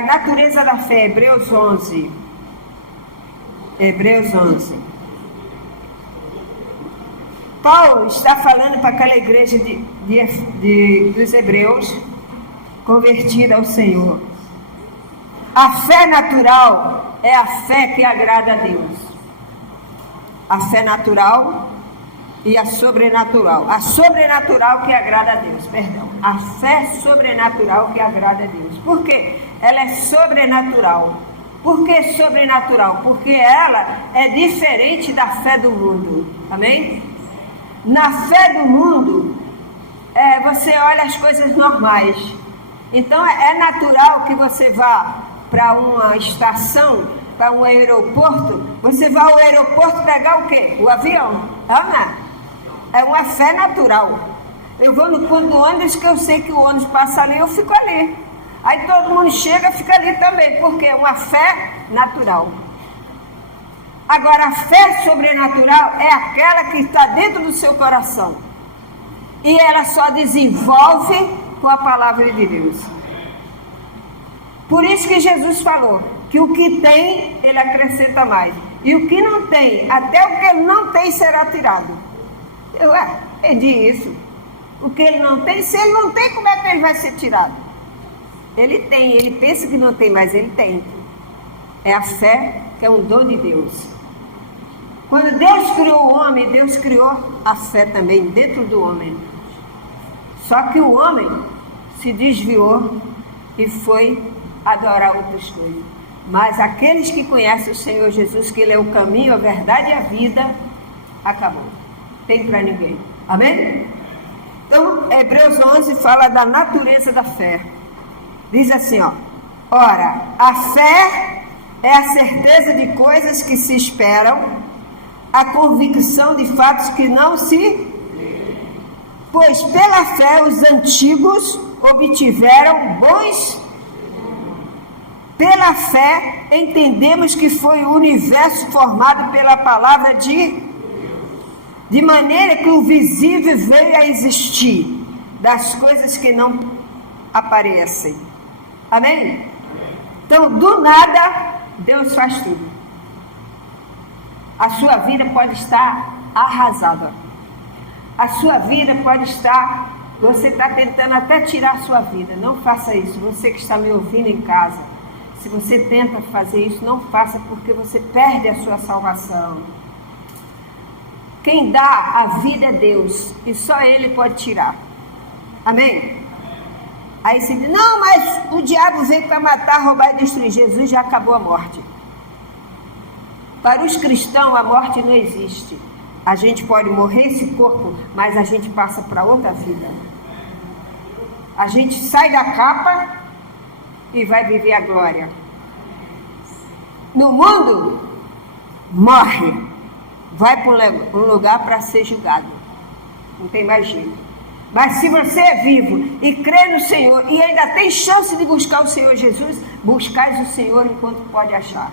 a natureza da fé, Hebreus 11. Hebreus 11. Paulo está falando para aquela igreja dos hebreus, convertida ao Senhor. A fé natural é a fé que agrada a Deus. A fé natural e a sobrenatural. A sobrenatural que agrada a Deus, perdão. A fé sobrenatural que agrada a Deus. Por quê? Ela é sobrenatural. Por que sobrenatural? Porque ela é diferente da fé do mundo. Amém? Na fé do mundo, você olha as coisas normais. Então é natural que você vá para uma estação, para um aeroporto. Você vai ao aeroporto pegar o quê? O avião. É uma fé natural. Eu vou no ponto do ônibus, que eu sei que o ônibus passa ali, eu fico ali. Aí todo mundo chega, fica ali também, porque é uma fé natural. Agora, a fé sobrenatural é aquela que está dentro do seu coração. E ela só desenvolve com a palavra de Deus. Por isso que Jesus falou que o que tem, ele acrescenta mais. E o que não tem, até o que ele não tem será tirado. Eu entendi isso. O que ele não tem, se ele não tem, como é que ele vai ser tirado? Ele tem, ele pensa que não tem, mas ele tem. É a fé que é um dom de Deus. Quando Deus criou o homem, Deus criou a fé também dentro do homem. Só que o homem se desviou e foi adorar outras coisas. Mas aqueles que conhecem o Senhor Jesus, que Ele é o caminho, a verdade e a vida, acabou. Tem para ninguém. Amém? Então, Hebreus 11 fala da natureza da fé. Diz assim, ora, a fé é a certeza de coisas que se esperam, a convicção de fatos que não se... Pois pela fé os antigos obtiveram bons... Pela fé entendemos que foi o universo formado pela palavra de maneira que o visível veio a existir das coisas que não aparecem. Amém? Então, do nada, Deus faz tudo. A sua vida pode estar arrasada. A sua vida pode estar... Você está tentando até tirar a sua vida. Não faça isso. Você que está me ouvindo em casa. Se você tenta fazer isso, não faça, porque você perde a sua salvação. Quem dá a vida é Deus. E só Ele pode tirar. Amém? Aí você diz, não, mas o diabo veio para matar, roubar e destruir. Jesus já acabou a morte. Para os cristãos, a morte não existe. A gente pode morrer esse corpo, mas a gente passa para outra vida. A gente sai da capa e vai viver a glória. No mundo, morre. Vai para um lugar para ser julgado. Não tem mais jeito. Mas se você é vivo e crê no Senhor e ainda tem chance de buscar o Senhor Jesus, buscais o Senhor enquanto pode achar.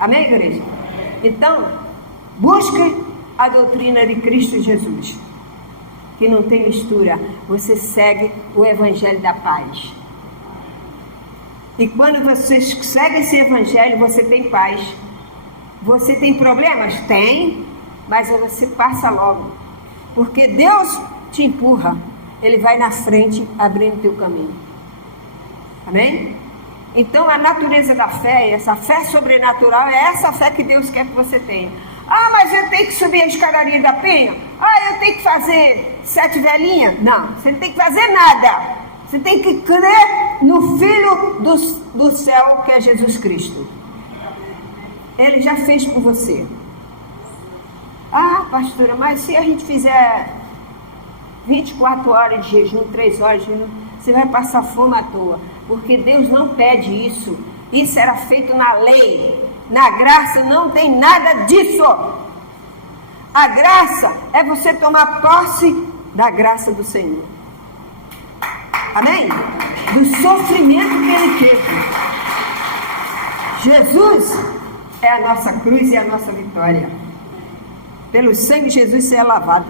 Amém, igreja? Então, busque a doutrina de Cristo Jesus, que não tem mistura. Você segue o Evangelho da paz. E quando você segue esse Evangelho, você tem paz. Você tem problemas? Tem, mas você passa logo. Porque Deus te empurra. Ele vai na frente, abrindo o teu caminho. Amém? Então, a natureza da fé, essa fé sobrenatural, é essa fé que Deus quer que você tenha. Ah, mas eu tenho que subir a escadaria da penha? Ah, eu tenho que fazer 7 velhinhas? Não, você não tem que fazer nada. Você tem que crer no Filho do céu, que é Jesus Cristo. Ele já fez por você. Ah, pastora, mas se a gente fizer 24 horas de jejum, 3 horas de jejum, você vai passar fome à toa. Porque Deus não pede isso. Isso era feito na lei. Na graça não tem nada disso. A graça é você tomar posse da graça do Senhor. Amém? Do sofrimento que Ele teve. Jesus é a nossa cruz e a nossa vitória. Pelo sangue de Jesus você é lavado.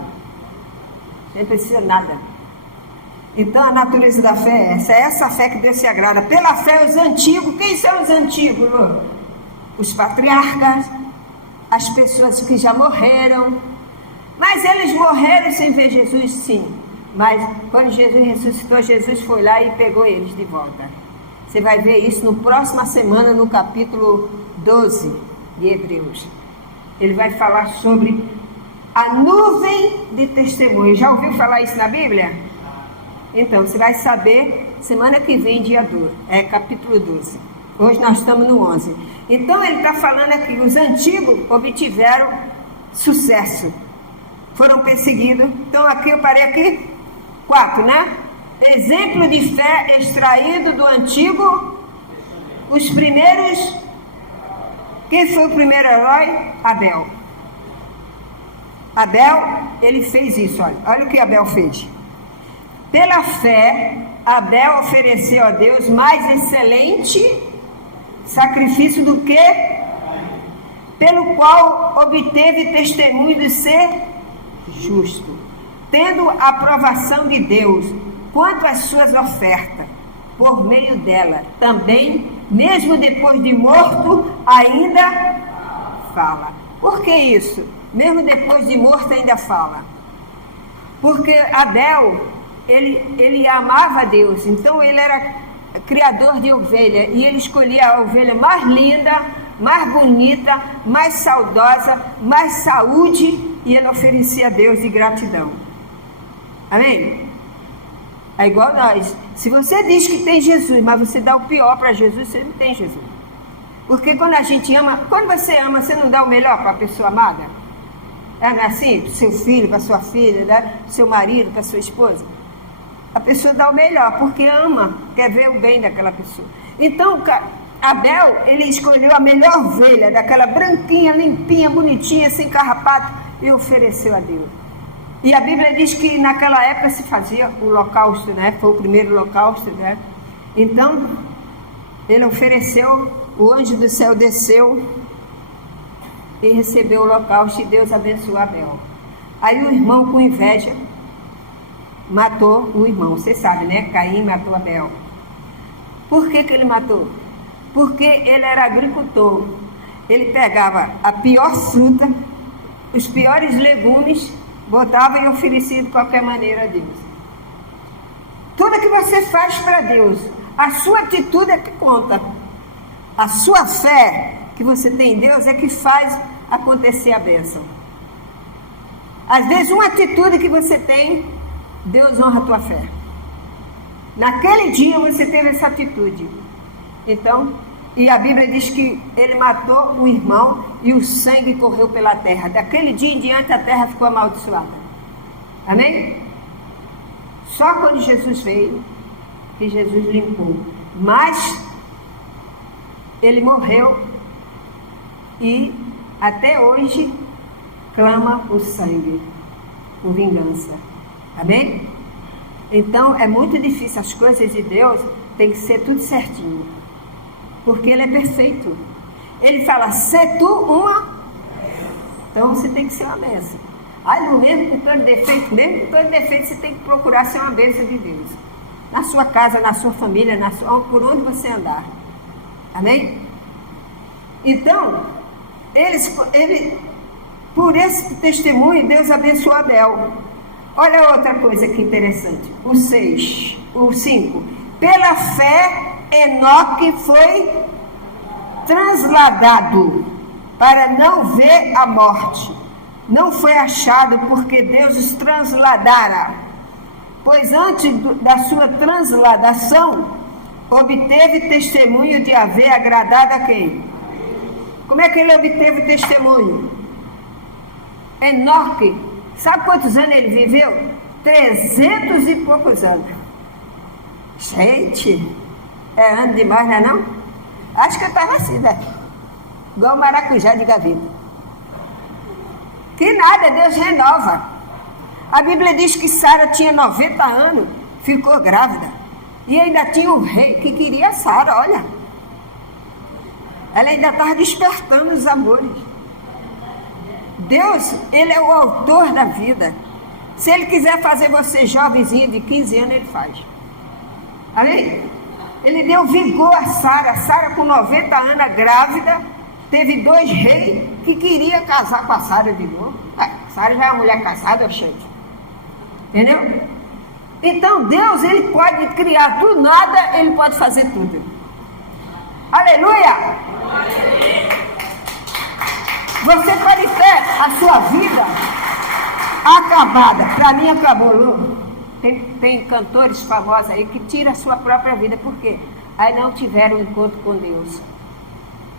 Não precisa nada. Então a natureza da fé é essa fé que Deus se agrada. Pela fé os antigos, quem são os antigos? Os patriarcas, as pessoas que já morreram. Mas eles morreram sem ver Jesus, sim. Mas quando Jesus ressuscitou, Jesus foi lá e pegou eles de volta. Você vai ver isso no próxima semana, no capítulo 12 de Hebreus. Ele vai falar sobre a nuvem de testemunhos. Já ouviu falar isso na Bíblia? Então, você vai saber semana que vem, dia 12, capítulo 12. Hoje nós estamos no 11. Então, ele está falando aqui, os antigos obtiveram sucesso. Foram perseguidos. Então, aqui eu parei aqui, 4, né? Exemplo de fé extraído do antigo. Os primeiros. Quem foi o primeiro herói? Abel. Abel, ele fez isso, olha o que Abel fez. Pela fé, Abel ofereceu a Deus mais excelente sacrifício do que, pelo qual obteve testemunho de ser justo, tendo a aprovação de Deus quanto às suas ofertas, por meio dela, também, mesmo depois de morto, ainda fala. Por que isso? Mesmo depois de morto ainda fala. Porque Abel, ele amava a Deus, então ele era criador de ovelha, e ele escolhia a ovelha mais linda, mais bonita, mais saudosa, mais saúde, e ele oferecia a Deus de gratidão. Amém? É igual nós. Se você diz que tem Jesus, mas você dá o pior para Jesus, você não tem Jesus. Porque quando a gente ama, quando você ama, você não dá o melhor para a pessoa amada? Não é assim? Para o seu filho, para a sua filha, né? Para o seu marido, para a sua esposa. A pessoa dá o melhor, porque ama, quer ver o bem daquela pessoa. Então, Abel, ele escolheu a melhor ovelha, daquela branquinha, limpinha, bonitinha, sem carrapato, e ofereceu a Deus. E a Bíblia diz que naquela época se fazia o holocausto, né? Foi o primeiro holocausto, né? Então, ele ofereceu, o anjo do céu desceu e recebeu o holocausto, e Deus abençoou Abel. Aí o irmão, com inveja, matou o irmão. Você sabe, né? Caim matou Abel. Por que ele matou? Porque ele era agricultor. Ele pegava a pior fruta, os piores legumes, botava e oferecia de qualquer maneira a Deus. Tudo que você faz para Deus, a sua atitude é que conta. A sua fé que você tem em Deus é que faz acontecer a bênção. Às vezes uma atitude que você tem, Deus honra a tua fé. Naquele dia você teve essa atitude. Então, e a Bíblia diz que ele matou o irmão e o sangue correu pela terra. Daquele dia em diante a terra ficou amaldiçoada. Amém? Só quando Jesus veio que Jesus limpou. Mas ele morreu e até hoje clama o sangue, por vingança. Amém? Então é muito difícil. As coisas de Deus tem que ser tudo certinho, porque ele é perfeito. Ele fala, se tu uma, então você tem que ser uma bênção. Aí mesmo com todo defeito, você tem que procurar ser uma bênção de Deus. Na sua casa, na sua família, por onde você andar. Amém? Então, por esse testemunho, Deus abençoou Abel. Olha outra coisa que interessante. O 5. Pela fé, Enoque foi transladado para não ver a morte. Não foi achado porque Deus os transladara. Pois antes da sua transladação, obteve testemunho de haver agradado a quem? Como é que ele obteve testemunho? Enoque, sabe quantos anos ele viveu? 300 e poucos anos. Gente, é ano demais, não é não? Acho que eu estava assim, né? Igual maracujá de gaveta. Que nada, Deus renova. A Bíblia diz que Sara tinha 90 anos, ficou grávida. E ainda tinha um rei que queria Sara, olha. Ela ainda estava despertando os amores. Deus, ele é o autor da vida. Se ele quiser fazer você jovenzinho de 15 anos, ele faz. Amém? Ele deu vigor a Sara. Sara com 90 anos, grávida, teve 2 reis que queriam casar com a Sara de novo. Sara já é uma mulher casada, gente. Entendeu? Então Deus, ele pode criar do nada, ele pode fazer tudo. Aleluia! Você pode ter a sua vida acabada. Para mim acabou, Lu. Tem cantores famosos aí que tiram a sua própria vida. Por quê? Aí não tiveram um encontro com Deus.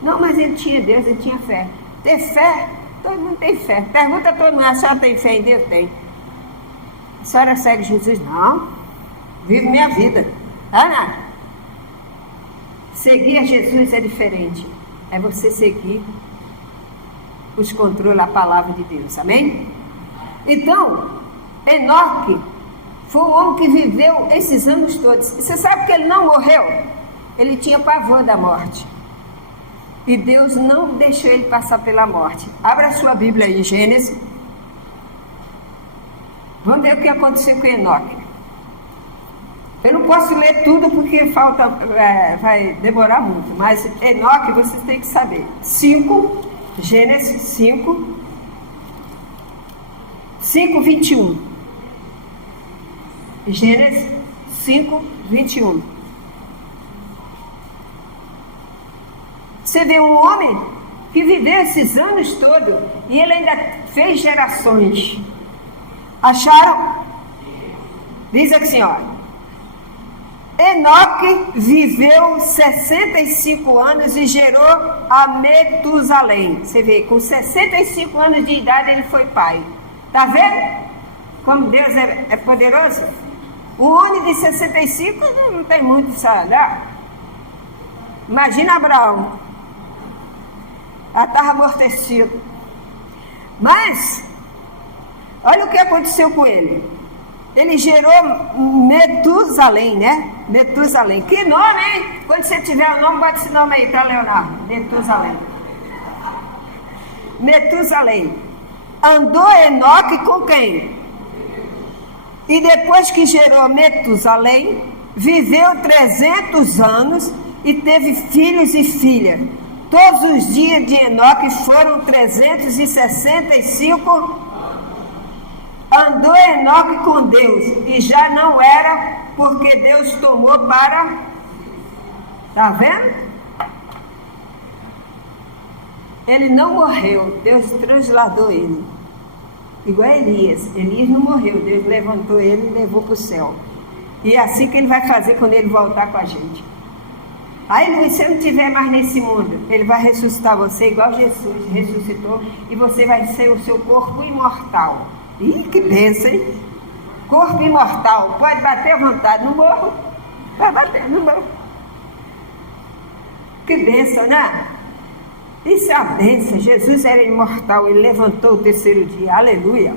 Não, mas ele tinha Deus, ele tinha fé. Ter fé, todo mundo tem fé. Pergunta a todo mundo, a senhora tem fé em Deus? Tem. A senhora segue Jesus? Não. Vivo minha vida. Ana, seguir a Jesus é diferente. É você seguir os controles, a palavra de Deus. Amém? Então, Enoque foi o homem que viveu esses anos todos. E você sabe que ele não morreu? Ele tinha pavor da morte. E Deus não deixou ele passar pela morte. Abra a sua Bíblia aí, Gênesis. Vamos ver o que aconteceu com Enoque. Eu não posso ler tudo porque vai demorar muito. Mas Enoque, vocês têm que saber. Gênesis 5, 21. Gênesis 5, 21. Você vê um homem que viveu esses anos todos e ele ainda fez gerações. Acharam? Diz assim, ó. Enoque viveu 65 anos e gerou a Metusalém. Você vê, com 65 anos de idade ele foi pai. Tá vendo? Como Deus é poderoso? Um homem de 65 não tem muito salário. Imagina Abraão. Já estava amortecido. Mas, olha o que aconteceu com ele. Ele gerou Metusalém, né? Metusalém. Que nome, hein? Quando você tiver o nome, bota esse nome aí para Leonardo. Metusalém. Metusalém. Andou Enoque com quem? E depois que gerou Metusalém, viveu 300 anos e teve filhos e filhas. Todos os dias de Enoque foram 365. Andou Enoque com Deus e já não era, porque Deus tomou para... Tá vendo? Ele não morreu, Deus transladou ele. Igual a Elias. Elias não morreu, Deus levantou ele e levou para o céu. E é assim que ele vai fazer quando ele voltar com a gente. Aí, Luiz, se você não estiver mais nesse mundo, ele vai ressuscitar você igual Jesus ressuscitou, e você vai ser o seu corpo imortal. Ih, que bênção, hein? Corpo imortal, pode bater à vontade, não morro. Vai bater, não morro. Que bênção, né? Isso é a bênção. Jesus era imortal, ele levantou o terceiro dia, aleluia.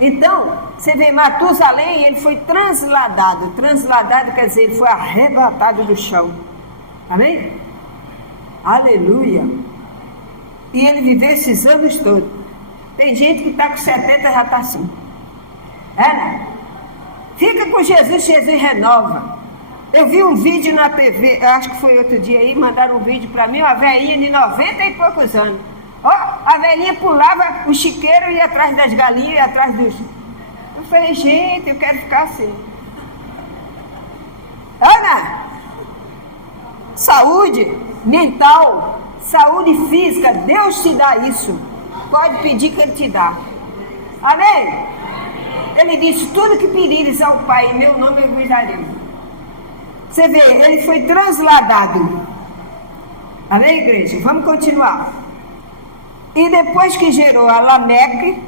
Então, você vê, Matusalém, ele foi transladado. Transladado quer dizer, ele foi arrebatado do chão. Amém? Aleluia. E ele viveu esses anos todos. Tem gente que está com 70 já está assim. É, né? Fica com Jesus, Jesus renova. Eu vi um vídeo na TV, acho que foi outro dia aí, mandaram um vídeo para mim, uma velhinha de 90 e poucos anos. Ó, a velhinha pulava o chiqueiro e ia atrás das galinhas, ia atrás dos... Eu falei, gente, eu quero ficar assim. Ana, saúde mental, saúde física, Deus te dá isso. Pode pedir que Ele te dá. Amém? Ele disse, tudo que pedires ao Pai, em meu nome eu vos darei. Você vê, ele foi transladado. Amém, igreja? Vamos continuar. E depois que gerou a Lameque,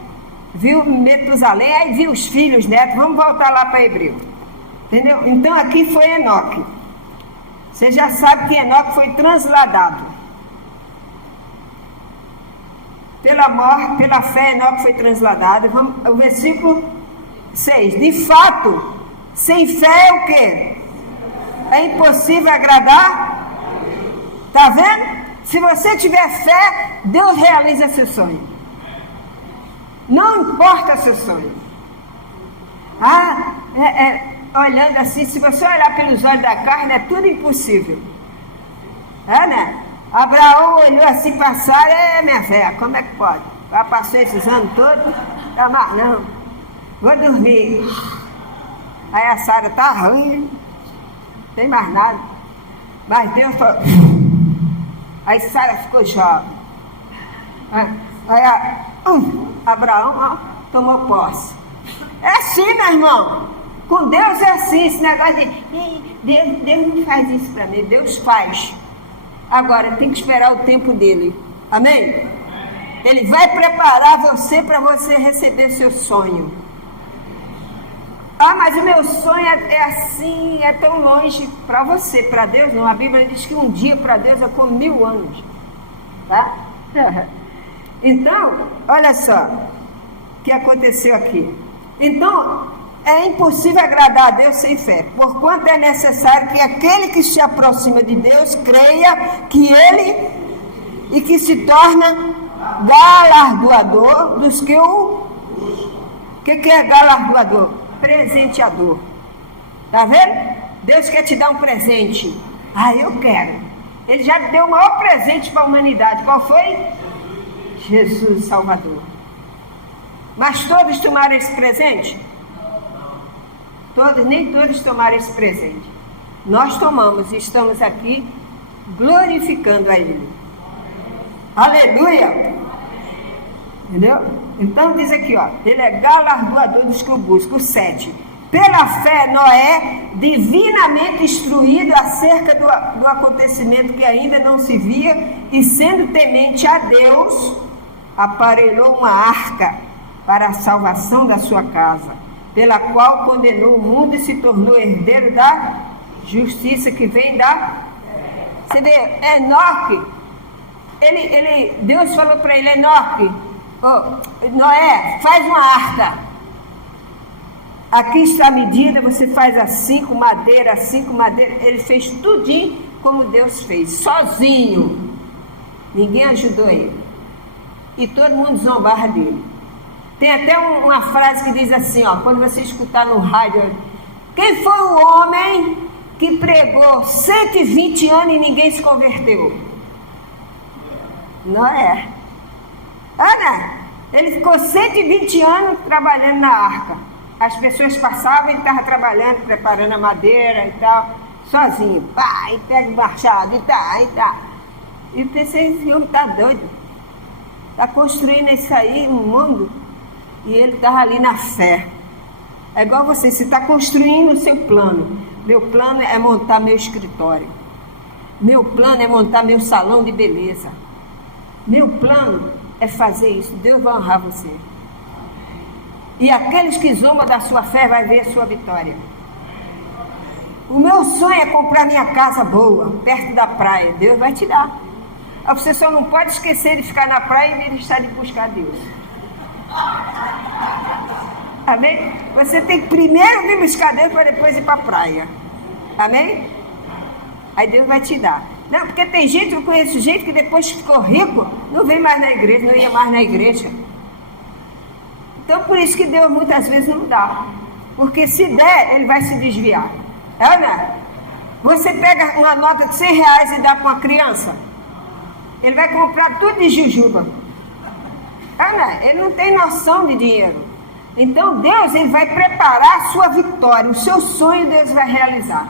viu Metusalém, aí viu os filhos, netos. Vamos voltar lá para Hebreu. Entendeu? Então aqui foi Enoque. Você já sabe que Enoque foi transladado. Pela fé, Enoque foi transladado. Vamos, o versículo 6. De fato, sem fé é o quê? É impossível agradar? Está vendo? Se você tiver fé, Deus realiza seu sonho. Não importa seu sonho. Olhando assim, se você olhar pelos olhos da carne, é tudo impossível. Né? Abraão olhou assim para Sara, minha velha, como é que pode? Já passou esses anos todos, tá mais não. Vou dormir. Aí a Sara tá ruim, não tem mais nada. Mas Deus falou. Aí Sara ficou jovem. Abraão tomou posse. É assim, meu irmão. Com Deus é assim, esse negócio de Deus não faz isso para mim, Deus faz. Agora tem que esperar o tempo dele. Amém? Ele vai preparar você para você receber seu sonho. Mas o meu sonho é assim, é tão longe. Para você, para Deus não. A Bíblia diz que um dia para Deus é como 1000 anos. Tá? Então, olha só o que aconteceu aqui. Então, é impossível agradar a Deus sem fé, porquanto é necessário que aquele que se aproxima de Deus creia que Ele e que se torna galardoador dos que o... O que é galardoador? Presenteador. Tá vendo? Deus quer te dar um presente. Eu quero. Ele já deu o maior presente para a humanidade. Qual foi? Jesus Salvador. Mas todos tomaram esse presente? Nem todos tomaram esse presente. Nós tomamos e estamos aqui glorificando a Ele. Aleluia! Entendeu? Então diz aqui, Ele é galardoador dos que o buscam. O 7. Pela fé, Noé, divinamente instruído acerca do acontecimento que ainda não se via, e sendo temente a Deus, aparelhou uma arca para a salvação da sua casa, pela qual condenou o mundo e se tornou herdeiro da justiça que vem da... Você vê, Enoque, Deus falou para ele, Enoque, Noé, faz uma arca. Aqui está a medida, você faz assim com madeira, assim com madeira. Ele fez tudinho como Deus fez, sozinho. Ninguém ajudou ele. E todo mundo zombava dele. Tem até uma frase que diz assim, quando você escutar no rádio, quem foi o homem que pregou 120 anos e ninguém se converteu? Noé. Ele ficou 120 anos trabalhando na arca. As pessoas passavam, ele estava trabalhando, preparando a madeira e tal, sozinho. E pega o machado e tá. E eu pensei, esse homem está doido. Está construindo isso aí, um mundo. E ele estava ali na fé. É igual você está construindo o seu plano. Meu plano é montar meu escritório. Meu plano é montar meu salão de beleza. Meu plano é fazer isso. Deus vai honrar você. E aqueles que zombam da sua fé vai ver a sua vitória. O meu sonho é comprar minha casa boa, perto da praia. Deus vai te dar. Você só não pode esquecer de ficar na praia e deixar de buscar Deus. Amém? Você tem que primeiro vir buscar Deus para depois ir para a praia. Amém? Aí Deus vai te dar. Não, porque tem gente, eu conheço gente que depois que ficou rico, não vem mais na igreja, não ia mais na igreja. Então por isso que Deus muitas vezes não dá. Porque se der, ele vai se desviar. Né? Você pega uma nota de 100 reais e dá para uma criança, ele vai comprar tudo de jujuba. Ele não tem noção de dinheiro. Então Deus, ele vai preparar a sua vitória. O seu sonho Deus vai realizar.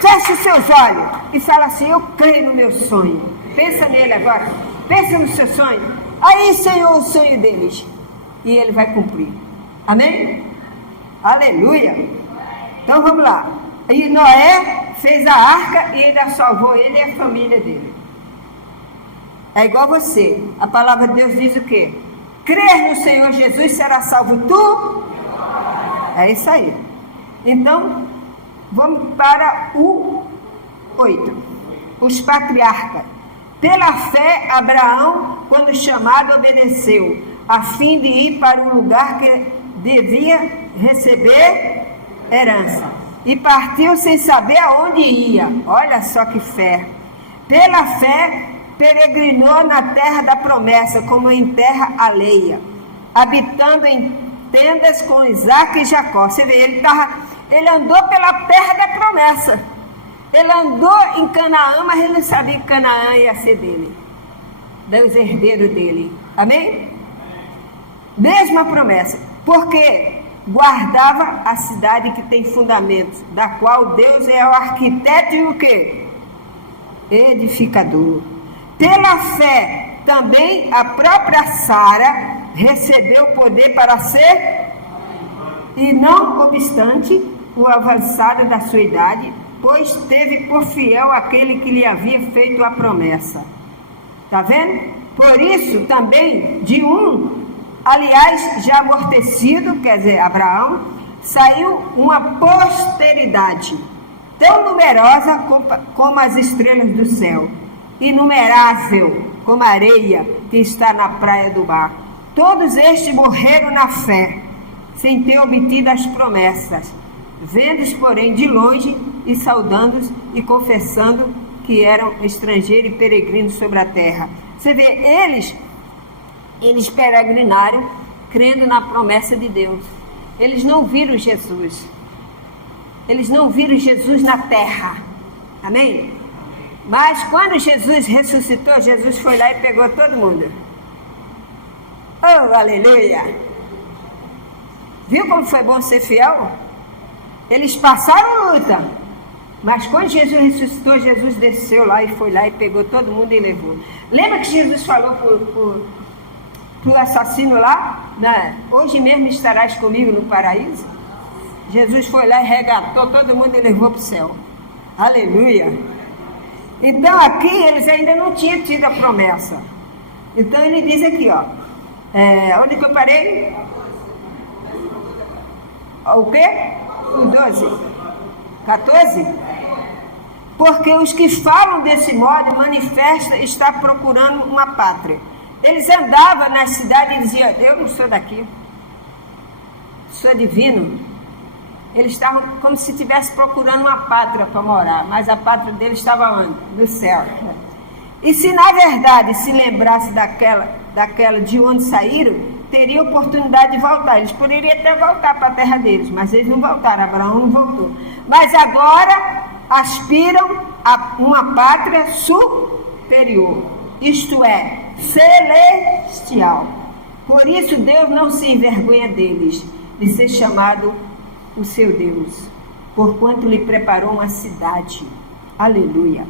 Feche os seus olhos e fala assim, eu creio no meu sonho. Pensa nele agora. Pensa no seu sonho. Aí, Senhor, o sonho deles. E ele vai cumprir. Amém? Aleluia. Então vamos lá. E Noé fez a arca e ainda salvou ele e a família dele. É igual você. A palavra de Deus diz o quê? Crer no Senhor Jesus, será salvo tu. É isso aí. Então, vamos para o 8. Os patriarcas. Pela fé, Abraão, quando chamado, obedeceu, a fim de ir para o lugar que devia receber herança. E partiu sem saber aonde ia. Olha só que fé. Pela fé, peregrinou na terra da promessa, como em terra alheia, habitando em tendas com Isaac e Jacó. Você vê, ele andou pela terra da promessa. Ele andou em Canaã, mas ele não sabia que Canaã ia ser dele, dos herdeiros dele. Amém? Mesma promessa. Porque guardava a cidade que tem fundamentos, da qual Deus é o arquiteto e o quê? Edificador. Pela fé, também a própria Sara recebeu poder para ser, e não obstante o avançado da sua idade, pois teve por fiel aquele que lhe havia feito a promessa. Está vendo? Por isso também de aliás, já amortecido, quer dizer, Abraão, saiu uma posteridade tão numerosa como as estrelas do céu, inumerável como a areia que está na praia do mar. Todos estes morreram na fé, sem ter obtido as promessas, vendo-os, porém, de longe e saudando-os e confessando que eram estrangeiros e peregrinos sobre a terra. Você vê, eles peregrinaram crendo na promessa de Deus. Eles não viram Jesus. Eles não viram Jesus na terra. Amém? Mas quando Jesus ressuscitou, Jesus foi lá e pegou todo mundo. Oh, aleluia! Viu como foi bom ser fiel? Eles passaram luta. Mas quando Jesus ressuscitou, Jesus desceu lá e foi lá e pegou todo mundo e levou. Lembra que Jesus falou para o assassino lá, né? Hoje mesmo estarás comigo no paraíso? Jesus foi lá e regatou todo mundo e levou para o céu. Aleluia! Então aqui eles ainda não tinham tido a promessa. Então ele diz aqui, ó. Onde que eu parei? O quê? O 12. 14? Porque os que falam desse modo manifesta estar procurando uma pátria. Eles andavam na cidade e diziam, eu não sou daqui, sou divino. Eles estavam como se estivessem procurando uma pátria para morar, mas a pátria deles estava onde? No céu. E se na verdade se lembrasse daquela de onde saíram, teria oportunidade de voltar. Eles poderiam até voltar para a terra deles, mas eles não voltaram, Abraão não voltou. Mas agora aspiram a uma pátria superior, isto é, celestial. Por isso Deus não se envergonha deles, de ser chamado o seu Deus, porquanto lhe preparou uma cidade. Aleluia.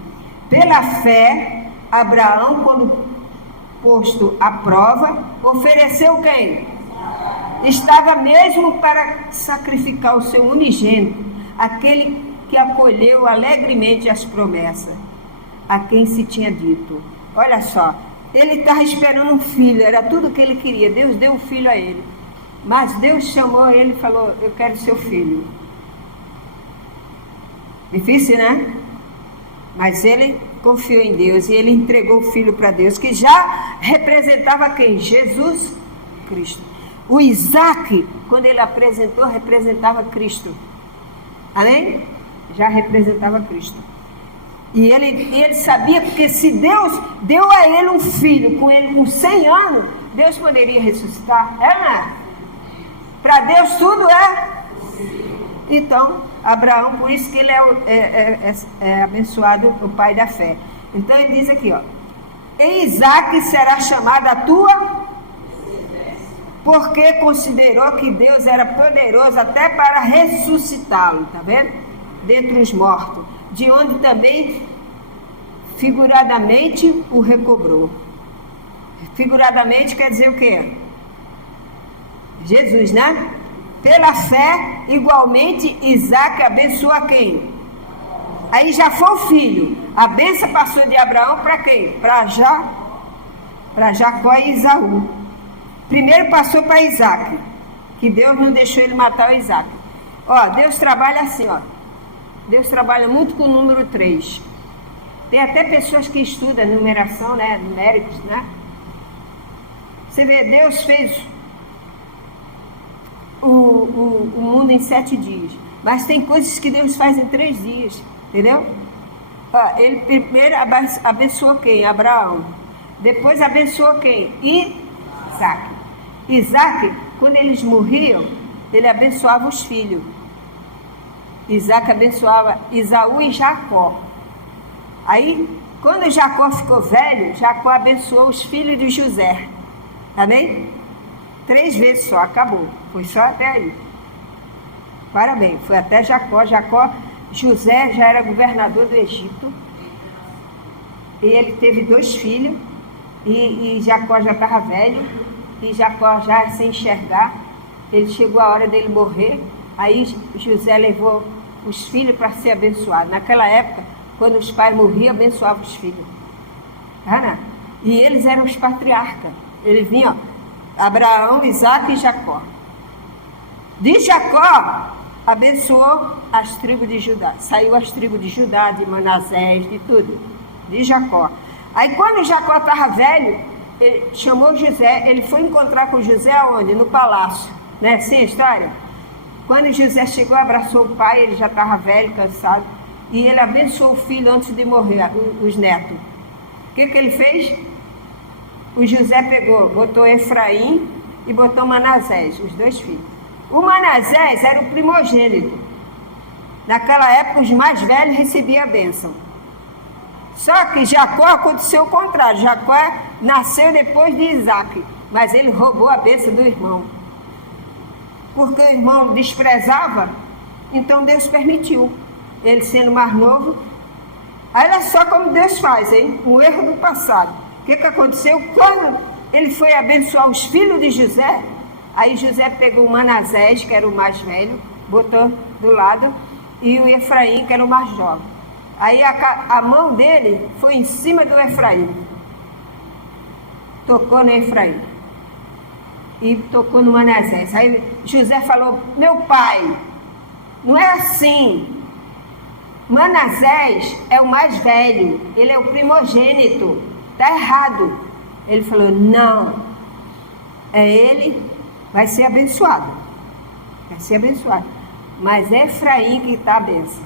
Pela fé, Abraão, quando posto à prova, ofereceu quem? Estava mesmo para sacrificar o seu unigênito, aquele que acolheu alegremente as promessas, a quem se tinha dito. Olha só, ele estava esperando um filho, era tudo o que ele queria. Deus deu um filho a ele, mas Deus chamou ele e falou, eu quero seu filho. Difícil, né? Mas ele confiou em Deus e ele entregou o filho para Deus, que já representava quem? Jesus Cristo. O Isaac, quando ele apresentou, representava Cristo. Amém? Já representava Cristo. E ele sabia, porque se Deus deu a ele um filho, com ele com 100 anos, Deus poderia ressuscitar. É, não é? Para Deus tudo é. Então, Abraão, por isso que ele é abençoado, o pai da fé. Então ele diz aqui, ó, em Isaac será chamada a tua, porque considerou que Deus era poderoso até para ressuscitá-lo, tá vendo? Dentre os mortos, de onde também figuradamente o recobrou. Figuradamente quer dizer o quê? Jesus, né? Pela fé, igualmente, Isaac abençoa quem? Aí já foi o filho. A bênção passou de Abraão para quem? Para Jacó e Esaú. Primeiro passou para Isaac, que Deus não deixou ele matar o Isaac. Ó, Deus trabalha assim, ó. Deus trabalha muito com o número 3. Tem até pessoas que estudam numeração, né? Numéricos, né? Você vê, Deus fez o mundo em 7 dias, mas tem coisas que Deus faz em 3 dias, entendeu? Ele primeiro abençoou quem? Abraão. Depois abençoou quem? Isaac. Isaac, quando eles morriam, ele abençoava os filhos. Isaac abençoava Esaú e Jacó. Aí, quando Jacó ficou velho, Jacó abençoou os filhos de José. Amém? 3 vezes só, acabou. Foi só até aí. Parabéns, foi até Jacó. José já era governador do Egito. E ele teve 2 filhos. E Jacó já estava velho. E Jacó já sem enxergar. Ele chegou a hora dele morrer. Aí José levou os filhos para ser abençoado. Naquela época, quando os pais morriam, abençoavam os filhos. E eles eram os patriarcas. Eles vinham, Abraão, Isaac e Jacó. De Jacó, abençoou as tribos de Judá. Saiu as tribos de Judá, de Manassés, de tudo. De Jacó. Aí quando Jacó estava velho, ele chamou José. Ele foi encontrar com José aonde? No palácio. Né? Assim a história? Quando José chegou, abraçou o pai. Ele já estava velho, cansado. E ele abençoou o filho antes de morrer, os netos. O que ele fez? O José pegou, botou Efraim e botou Manassés, os 2 filhos. O Manassés era o primogênito. Naquela época, os mais velhos recebiam a bênção. Só que Jacó aconteceu o contrário. Jacó nasceu depois de Isaac, mas ele roubou a bênção do irmão. Porque o irmão desprezava, então Deus permitiu. Ele sendo mais novo. Olha só como Deus faz, hein? O erro do passado. O que aconteceu? Quando ele foi abençoar os filhos de José, aí José pegou o Manassés, que era o mais velho, botou do lado, e o Efraim, que era o mais jovem. Aí a mão dele foi em cima do Efraim. Tocou no Efraim. E tocou no Manassés. Aí José falou: meu pai, não é assim. Manassés é o mais velho, ele é o primogênito, está errado. Ele falou: não, ele vai ser abençoado, mas é Efraim que está a bênção.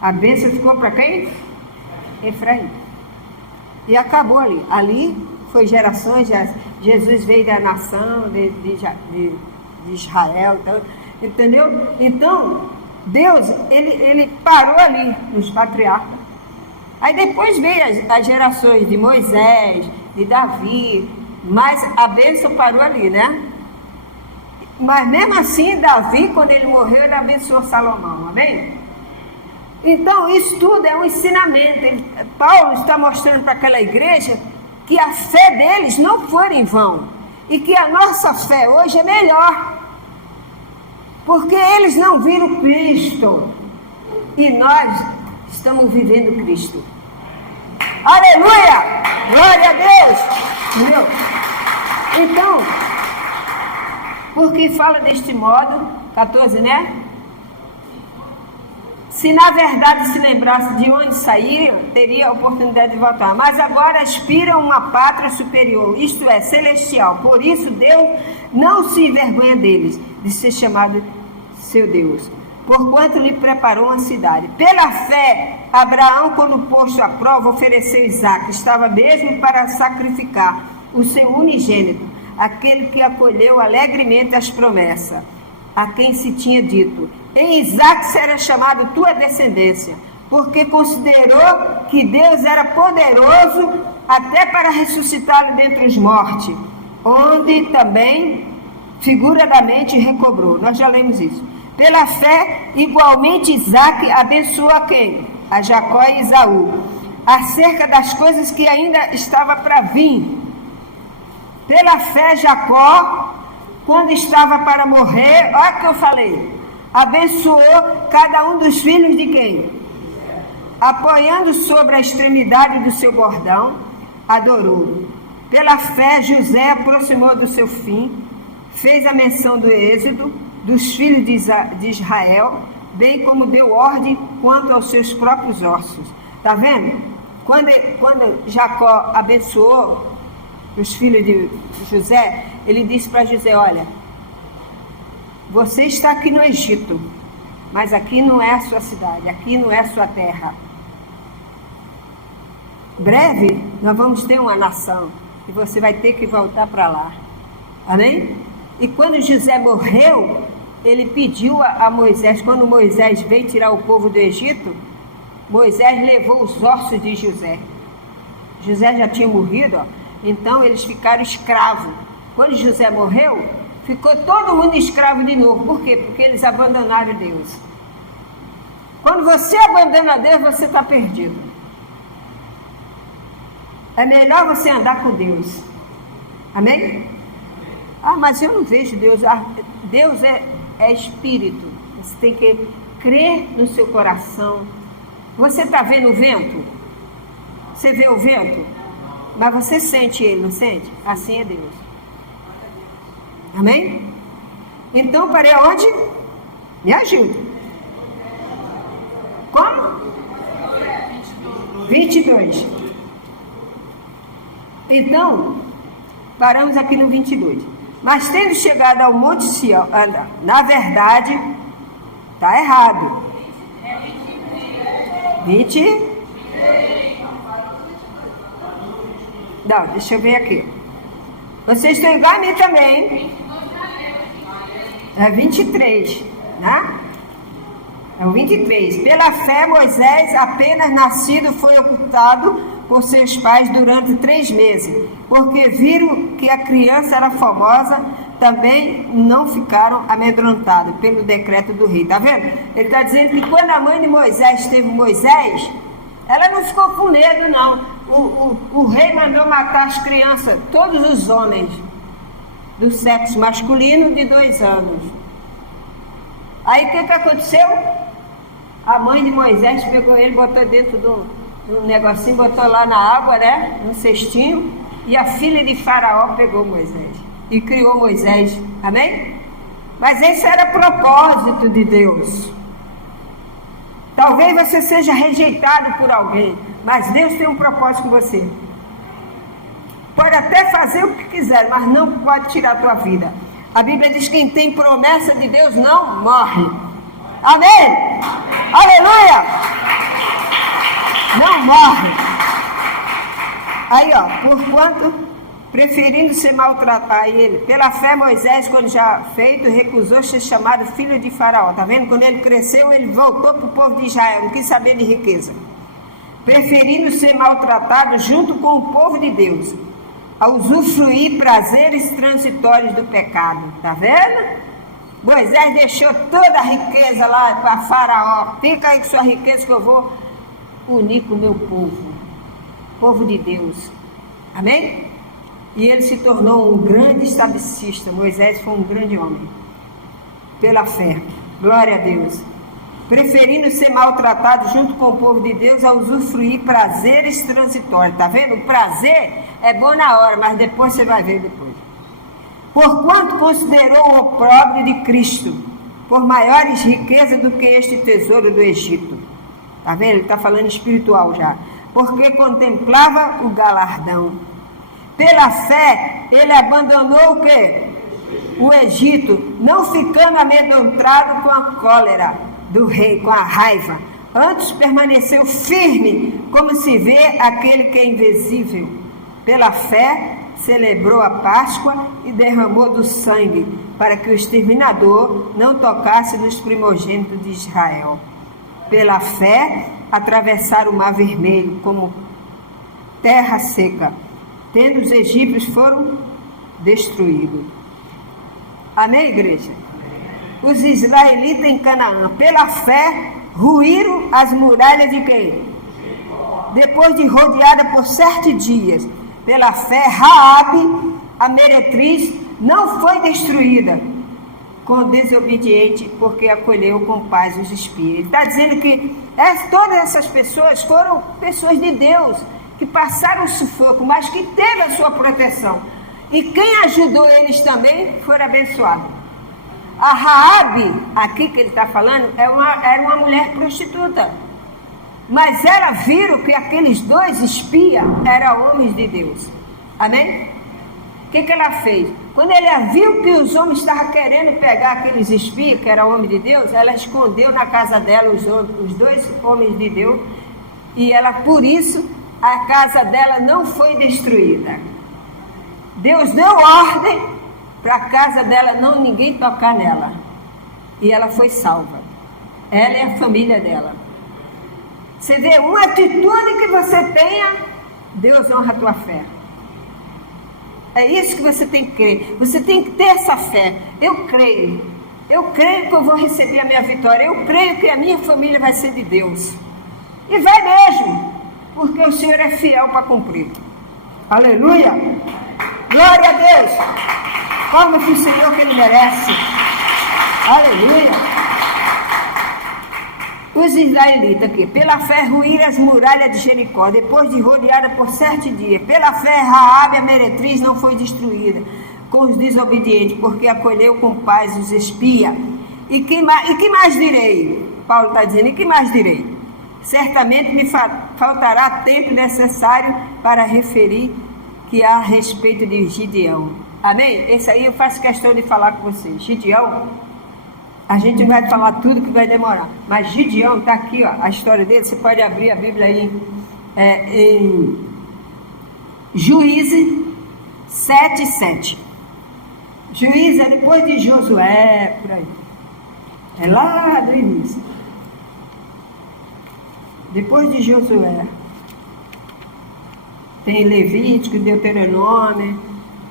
A bênção ficou para quem? Efraim. E acabou ali foi gerações. Jesus veio da nação de Israel, entendeu? Então Deus, ele parou ali nos patriarcas. Aí depois veio as gerações de Moisés, de Davi, mas a bênção parou ali, né? Mas mesmo assim, Davi, quando ele morreu, ele abençoou Salomão, amém? Então, isso tudo é um ensinamento. Paulo está mostrando para aquela igreja que a fé deles não foi em vão. E que a nossa fé hoje é melhor. Porque eles não viram Cristo. E nós estamos vivendo Cristo. Aleluia! Glória a Deus! Entendeu? Então, porque fala deste modo, 14, né? Se na verdade se lembrasse de onde saíram, teria a oportunidade de voltar. Mas agora aspiram a uma pátria superior, isto é, celestial. Por isso Deus não se envergonha deles, de ser chamado seu Deus. Porquanto lhe preparou uma cidade. Pela fé, Abraão, quando posto à prova, ofereceu Isaque. Estava mesmo para sacrificar o seu unigênito, aquele que acolheu alegremente as promessas, a quem se tinha dito: em Isaque será chamado tua descendência, porque considerou que Deus era poderoso até para ressuscitá-lo dentre os mortos, onde também figuradamente recobrou. Nós já lemos isso. Pela fé, igualmente Isaque abençoou a quem? A Jacó e Esaú, acerca das coisas que ainda estava para vir. Pela fé, Jacó, quando estava para morrer, olha o que eu falei, abençoou cada um dos filhos de quem? Apoiando sobre a extremidade do seu bordão, adorou. Pela fé, José aproximou do seu fim, fez a menção do êxodo dos filhos de Israel, bem como deu ordem quanto aos seus próprios ossos. Está vendo? Quando Jacó abençoou os filhos de José, ele disse para José: olha, você está aqui no Egito, mas aqui não é a sua cidade, aqui não é a sua terra. Breve nós vamos ter uma nação e você vai ter que voltar para lá. Amém? E quando José morreu, ele pediu a Moisés, quando Moisés veio tirar o povo do Egito, Moisés levou os ossos de José. José já tinha morrido, ó, então eles ficaram escravos. Quando José morreu, ficou todo mundo escravo de novo. Por quê? Porque eles abandonaram Deus. Quando você abandona Deus, você está perdido. É melhor você andar com Deus. Amém? Ah, mas eu não vejo Deus. Deus é espírito. Você tem que crer no seu coração. Você está vendo o vento? Você vê o vento? Mas você sente ele, não sente? Assim é Deus. Amém? Então, parei aonde? Me ajuda. Como? 22. Então, paramos aqui no 22. Mas tendo chegado ao Monte Sião, na verdade, está errado. 20. Não, deixa eu ver aqui. Vocês estão igual a mim também. É 23, né? É o 23. Pela fé, Moisés, apenas nascido, foi ocultado por seus pais durante 3 meses, porque viram que a criança era formosa, também não ficaram amedrontados pelo decreto do rei. Tá vendo? Ele está dizendo que quando a mãe de Moisés teve Moisés, ela não ficou com medo, não. O rei mandou matar as crianças, todos os homens do sexo masculino de 2 anos. Aí o que aconteceu? A mãe de Moisés pegou ele, botou dentro do negocinho, botou lá na água, né? No cestinho. E a filha de Faraó pegou Moisés e criou Moisés. Amém? Mas esse era propósito de Deus. Talvez você seja rejeitado por alguém, mas Deus tem um propósito com você. Pode até fazer o que quiser, mas não pode tirar a tua vida. A Bíblia diz que quem tem promessa de Deus não morre. Amém? Aleluia! Não morre. Aí, ó, porquanto, preferindo ser maltratado, ele, pela fé, Moisés, quando já feito, recusou ser chamado filho de Faraó. Tá vendo? Quando ele cresceu, ele voltou para o povo de Israel, não quis saber de riqueza. Preferindo ser maltratado junto com o povo de Deus, a usufruir prazeres transitórios do pecado. Tá vendo? Moisés deixou toda a riqueza lá para Faraó. Fica aí com sua riqueza que eu vou unir com o meu povo. Povo de Deus. Amém? E ele se tornou um grande estabelecista. Moisés foi um grande homem. Pela fé. Glória a Deus. Preferindo ser maltratado junto com o povo de Deus a usufruir prazeres transitórios. Tá vendo? O prazer é bom na hora, mas depois você vai ver depois. Porquanto considerou o opróbrio de Cristo por maiores riquezas do que este tesouro do Egito. Tá vendo? Ele está falando espiritual já. Porque contemplava o galardão. Pela fé, ele abandonou o quê? O Egito, não ficando amedrontado com a cólera do rei, com a raiva. Antes permaneceu firme, como se vê aquele que é invisível. Pela fé, celebrou a Páscoa e derramou do sangue, para que o exterminador não tocasse nos primogênitos de Israel. Pela fé, atravessaram o Mar Vermelho como terra seca, tendo os egípcios foram destruídos. Amém, igreja? Os israelitas em Canaã, pela fé, ruíram as muralhas de quem? Depois de rodeada por 7 dias, pela fé, Raabe, a meretriz, não foi destruída com desobediente, porque acolheu com paz os espias. Ele está dizendo que todas essas pessoas foram pessoas de Deus, que passaram o sufoco, mas que teve a sua proteção. E quem ajudou eles também foram abençoados. A Raabe, aqui que ele está falando, era uma mulher prostituta. Mas ela viram que aqueles 2 espias eram homens de Deus. Amém? O que ela fez? Quando ela viu que os homens estavam querendo pegar aqueles espias, que eram homens de Deus, ela escondeu na casa dela os 2 homens de Deus. E ela, por isso, a casa dela não foi destruída. Deus deu ordem para a casa dela, não ninguém tocar nela. E ela foi salva. Ela e a família dela. Você vê, uma atitude que você tenha, Deus honra a tua fé. É isso que você tem que crer. Você tem que ter essa fé. Eu creio que eu vou receber a minha vitória. Eu creio que a minha família vai ser de Deus. E vai mesmo, porque o Senhor é fiel para cumprir. Aleluia! Glória a Deus! Palmas para o Senhor que Ele merece. Aleluia! Os israelitas aqui, pela fé ruíram as muralhas de Jericó, depois de rodeada por 7 dias. Pela fé, Raabe, a meretriz, não foi destruída com os desobedientes, porque acolheu com paz os espias. E que mais direi? Paulo está dizendo, e que mais direi? Certamente me faltará tempo necessário para referir que há a respeito de Gideão. Amém? Esse aí eu faço questão de falar com vocês. Gideão, a gente vai falar tudo que vai demorar. Mas Gideão está aqui, ó, a história dele. Você pode abrir a Bíblia aí em Juízes 7:7. Juízes é depois de Josué, por aí. É lá do início. Depois de Josué. Tem Levítico, Deuteronômio.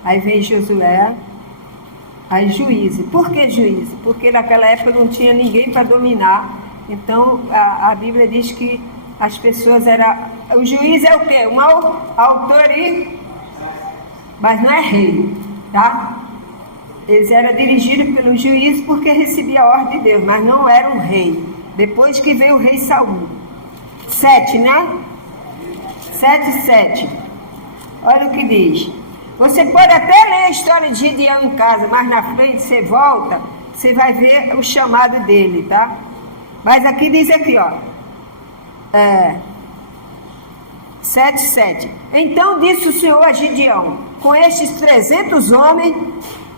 Aí vem Josué. Aí Juízes. Por que Juízes? Porque naquela época não tinha ninguém para dominar. Então a Bíblia diz que as pessoas eram... O juiz é o quê? Um autoridade, mas não é rei, tá? Eles eram dirigidos pelo juiz porque recebia a ordem de Deus, mas não era um rei. Depois que veio o rei Saul. 7, né? 7:7. Olha o que diz. Você pode até ler a história de Gideão em casa, mas na frente você volta, você vai ver o chamado dele, tá? Mas aqui diz aqui, ó. 7:7. Então disse o Senhor a Gideão: com estes 300 homens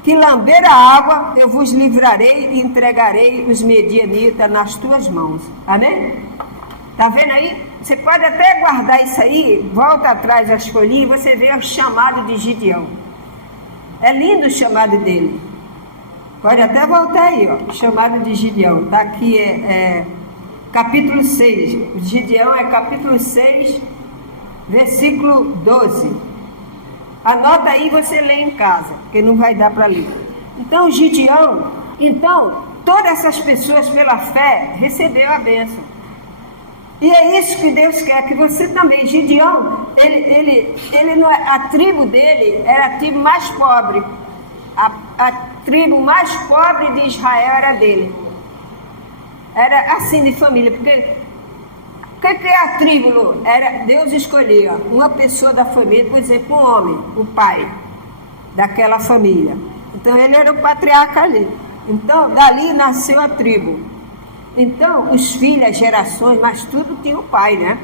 que lamberam a água, eu vos livrarei e entregarei os medianitas nas tuas mãos. Amém? Tá vendo aí? Você pode até guardar isso aí, volta atrás das folhinhas, você vê o chamado de Gideão. É lindo o chamado dele. Pode até voltar aí, ó, o chamado de Gideão. Tá aqui, capítulo 6. O Gideão é capítulo 6, versículo 12. Anota aí, você lê em casa, porque não vai dar para ler. Então, Gideão, todas essas pessoas pela fé receberam a bênção. E é isso que Deus quer, que você também. Gideão, ele não é, a tribo dele era a tribo mais pobre. A tribo mais pobre de Israel era dele. Era assim de família, porque o que é a tribo, Lu? Deus escolhia uma pessoa da família, por exemplo, um homem, o pai daquela família. Então ele era o patriarca ali. Então dali nasceu a tribo. Então, os filhos, as gerações, mas tudo tinha o pai, né?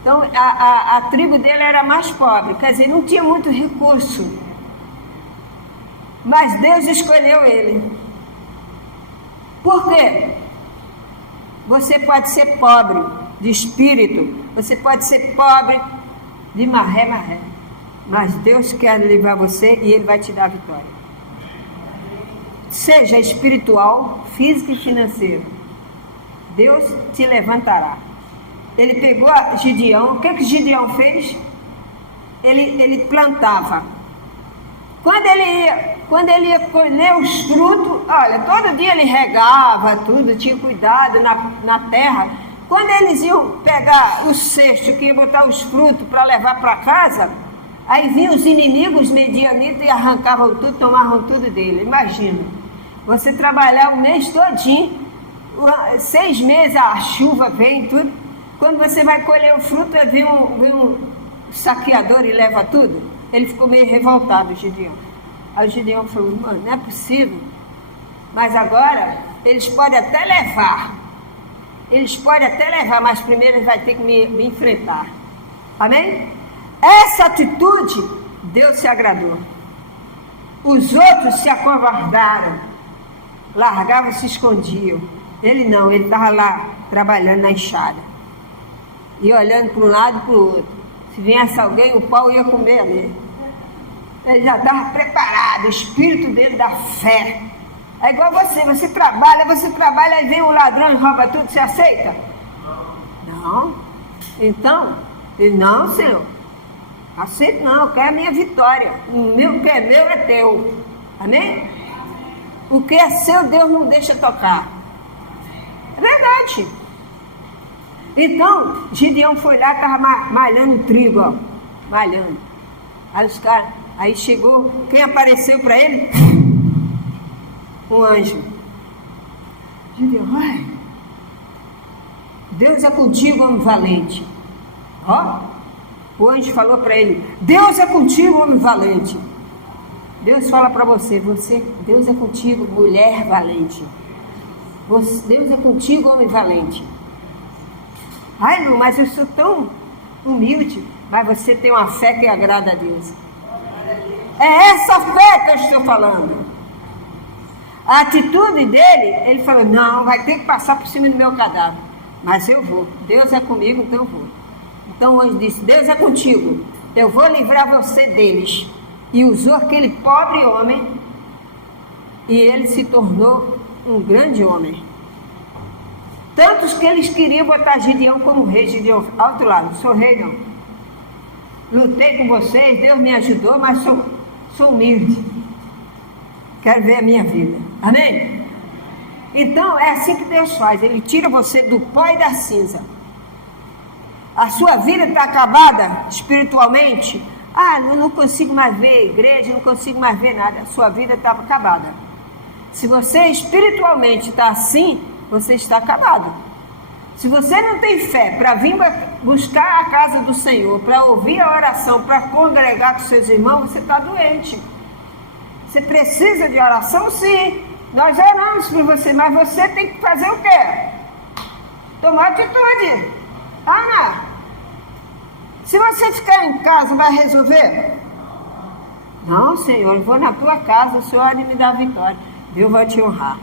Então, a tribo dele era mais pobre, quer dizer, não tinha muito recurso. Mas Deus escolheu ele. Por quê? Você pode ser pobre de espírito, você pode ser pobre de maré, mas Deus quer livrar você e Ele vai te dar a vitória. Seja espiritual, físico e financeiro. Deus te levantará. Ele pegou a Gideão. O que Gideão fez? Ele plantava. Quando ele ia colher os frutos, olha, todo dia ele regava tudo, tinha cuidado na terra. Quando eles iam pegar o cesto, que ia botar os frutos para levar para casa, aí vinham os inimigos medianitas e arrancavam tudo, tomavam tudo dele. Imagina, você trabalhar o mês todinho, 6 meses a chuva vem tudo, quando você vai colher o fruto, vem um saqueador e leva tudo. Ele ficou meio revoltado, o Gideão. Aí o Gideão falou: mano, não é possível, mas agora eles podem até levar, mas primeiro eles vão ter que me enfrentar. Amém? Essa atitude Deus se agradou. Os outros se acovardaram, largavam, se escondiam. Ele não, ele estava lá trabalhando na enxada e olhando para um lado e para o outro. Se viesse alguém, o pau ia comer ali. Ele já estava preparado, o espírito dele da fé. É igual você trabalha, aí vem um ladrão e rouba tudo, você aceita? Não. Então, ele, não, Senhor, aceito não, eu quero a minha vitória. O que é meu é teu. Amém? O que é seu, Deus não deixa tocar. É verdade. Então, Gideão foi lá, estava malhando trigo, ó, malhando. Aí chegou, quem apareceu para ele? Um anjo. Gideão, ai, Deus é contigo, homem valente. Ó, o anjo falou para ele, Deus é contigo, homem valente. Deus fala para você, Deus é contigo, mulher valente. Deus é contigo, homem valente. Ai, Lu, mas eu sou tão humilde. Mas você tem uma fé que agrada a Deus. É essa fé que eu estou falando. A atitude dele, ele falou, não, vai ter que passar por cima do meu cadáver. Mas eu vou. Deus é comigo, então eu vou. Então o anjo disse, Deus é contigo. Eu vou livrar você deles. E usou aquele pobre homem. E ele se tornou um grande homem. Tantos que eles queriam botar Gideão como rei. Gideão, alto lá, não sou rei não. Lutei com vocês, Deus me ajudou, mas sou humilde. Quero ver a minha vida. Amém? Então é assim que Deus faz. Ele tira você do pó e da cinza. A sua vida está acabada espiritualmente. Ah, eu não consigo mais ver a igreja, não consigo mais ver nada. A sua vida está acabada. Se você espiritualmente está assim, você está acabado. Se você não tem fé para vir buscar a casa do Senhor, para ouvir a oração, para congregar com seus irmãos, você está doente. Você precisa de oração? Sim. Nós oramos por você, mas você tem que fazer o quê? Tomar atitude. Ana, se você ficar em casa, vai resolver? Não, Senhor, eu vou na tua casa, o Senhor me dá a vitória. Deus vai te honrar.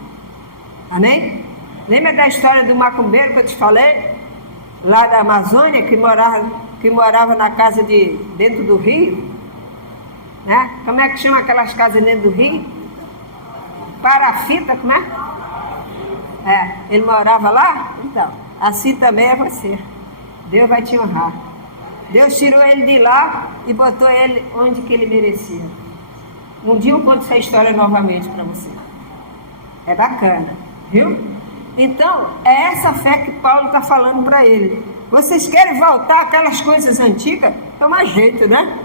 Amém? Lembra da história do macumbeiro que eu te falei? Lá da Amazônia, que morava na casa dentro do rio? Né? Como é que chama aquelas casas dentro do rio? Parafita, como é? Ele morava lá? Então, assim também é você. Deus vai te honrar. Deus tirou ele de lá e botou ele onde que ele merecia. Um dia eu conto essa história novamente para você. É bacana, viu? Então, é essa fé que Paulo está falando para ele. Vocês querem voltar àquelas coisas antigas? Toma jeito, né?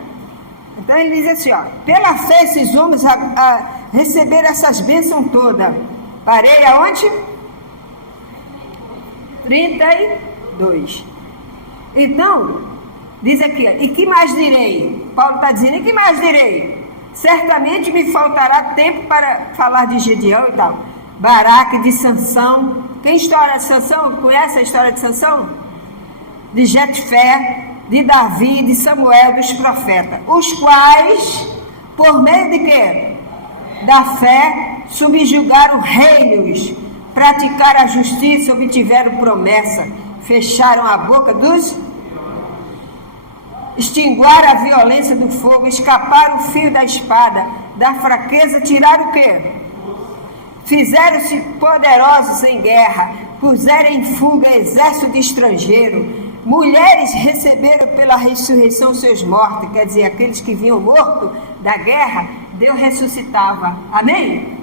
Então ele diz assim, ó, pela fé esses homens a receber essas bênçãos todas. Parei aonde? 32. Então, diz aqui, ó, e que mais direi? Paulo está dizendo, e que mais direi? Certamente me faltará tempo para falar de Gideão e tal. Baraque, de Sansão. Quem história de Sansão? Conhece a história de Sansão? De Jefté, de Davi, de Samuel, dos profetas. Os quais, por meio de quê? Da fé, subjugaram reinos, praticaram a justiça, obtiveram promessa, fecharam a boca dos... extinguaram a violência do fogo, escaparam o fio da espada, da fraqueza tiraram o quê? Fizeram-se poderosos em guerra, puseram em fuga exército de estrangeiro. Mulheres receberam pela ressurreição seus mortos, quer dizer, aqueles que vinham mortos da guerra, Deus ressuscitava. Amém?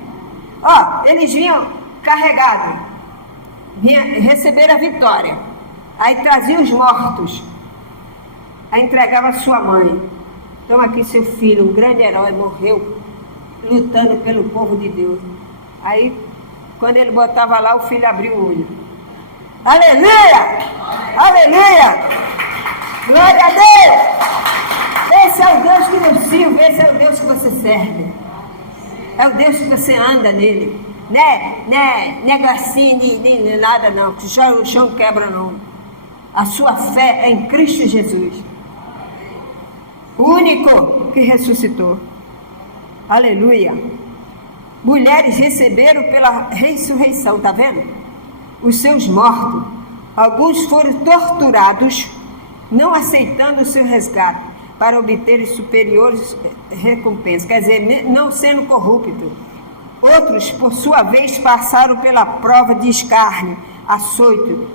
Ó, eles vinham carregados, receberam a vitória, aí traziam os mortos, aí entregava a sua mãe. Toma aqui seu filho, um grande herói, morreu lutando pelo povo de Deus. Aí, quando ele botava lá, o filho abriu o olho. Aleluia! Aleluia! Glória a Deus! Esse é o Deus que eu sirvo, esse é o Deus que você serve. É o Deus que você anda nele. Né negocinho, nem nada não, que o chão quebra não. A sua fé é em Cristo Jesus. O único que ressuscitou. Aleluia! Mulheres receberam pela ressurreição, tá vendo? Os seus mortos. Alguns foram torturados, não aceitando o seu resgate. para obter superiores recompensas, quer dizer, não sendo corrupto. Outros, por sua vez, passaram pela prova de escárnio, açoito,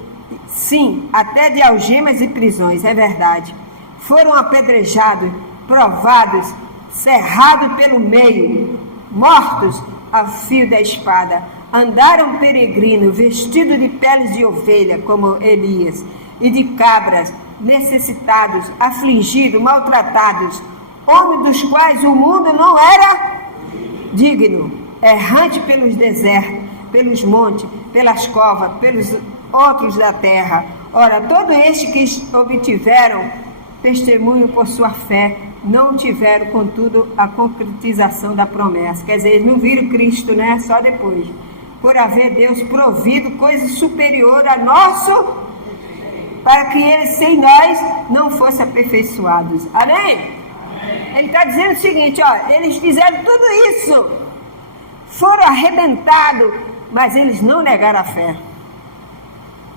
sim, até de algemas e prisões, é verdade. Foram apedrejados, provados, cerrados pelo meio, mortos a fio da espada. Andaram peregrinos, vestidos de peles de ovelha, como Elias, e de cabras, necessitados, afligidos, maltratados, homens dos quais o mundo não era digno, errante pelos desertos, pelos montes, pelas covas, pelos outros da terra. Ora, todo este que obtiveram testemunho por sua fé, não tiveram, contudo, a concretização da promessa. Quer dizer, eles não viram Cristo, né? Só depois. Por haver Deus provido coisa superior a nosso, para que eles sem nós não fossem aperfeiçoados. Amém? Amém. Ele está dizendo o seguinte, ó, eles fizeram tudo isso, foram arrebentados, mas eles não negaram a fé.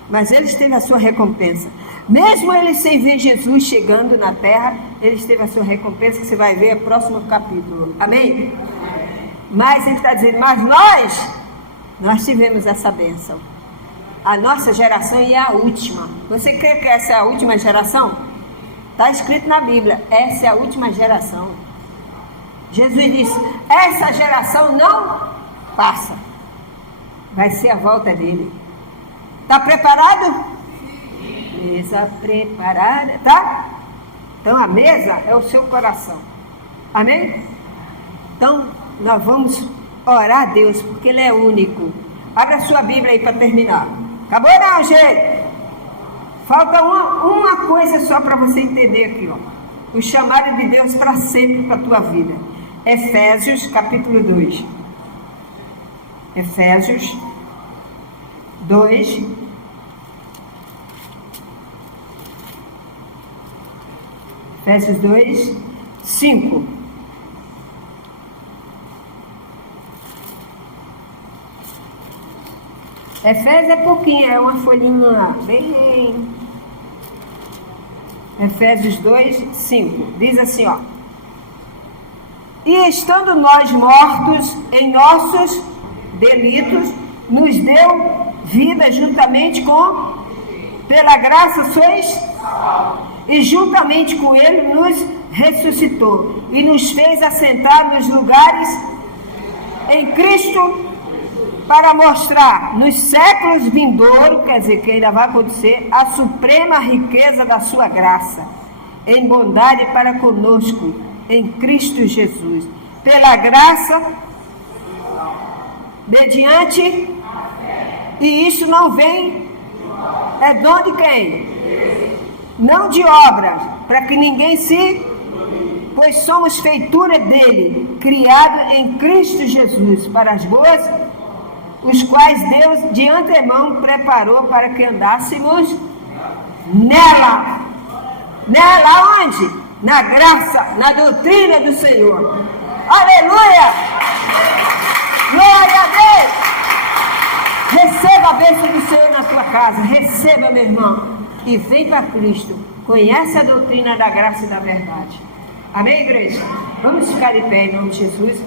Mas eles teve a sua recompensa. Mesmo eles sem ver Jesus chegando na terra, eles teve a sua recompensa, que você vai ver no próximo capítulo. Amém? Mas ele está dizendo, mas nós tivemos essa bênção. A nossa geração é a última. Você crê que essa é a última geração? Está escrito na Bíblia, essa é a última geração. Jesus disse, essa geração não passa. Vai ser a volta dele. Está preparado? Mesa preparada, tá? Então a mesa é o seu coração. Amém? Então nós vamos orar a Deus, porque Ele é único. Abra a sua Bíblia aí para terminar. Acabou não, gente? Falta uma coisa só para você entender aqui, ó. O chamado de Deus para sempre para a tua vida. Efésios capítulo 2. Efésios 2. Efésios 2, 5. Efésios é pouquinho, é uma folhinha bem... Efésios 2, 5. Diz assim, ó. E estando nós mortos em nossos delitos, nos deu vida juntamente com... Pela graça sois... E juntamente com Ele nos ressuscitou e nos fez assentar nos lugares em Cristo para mostrar nos séculos vindouros, quer dizer, que ainda vai acontecer, a suprema riqueza da sua graça, em bondade para conosco, em Cristo Jesus. Pela graça, mediante, e isso não vem, é dom de quem? Não de obras, para que ninguém se... Pois somos feitura dele, criado em Cristo Jesus, para as boas, os quais Deus de antemão preparou para que andássemos nela. Nela onde? Na graça, na doutrina do Senhor. Aleluia! Glória a Deus! Receba a bênção do Senhor na tua casa. Receba, meu irmão. E vem para Cristo, conhece a doutrina da graça e da verdade. Amém, igreja? Vamos ficar de pé em nome de Jesus.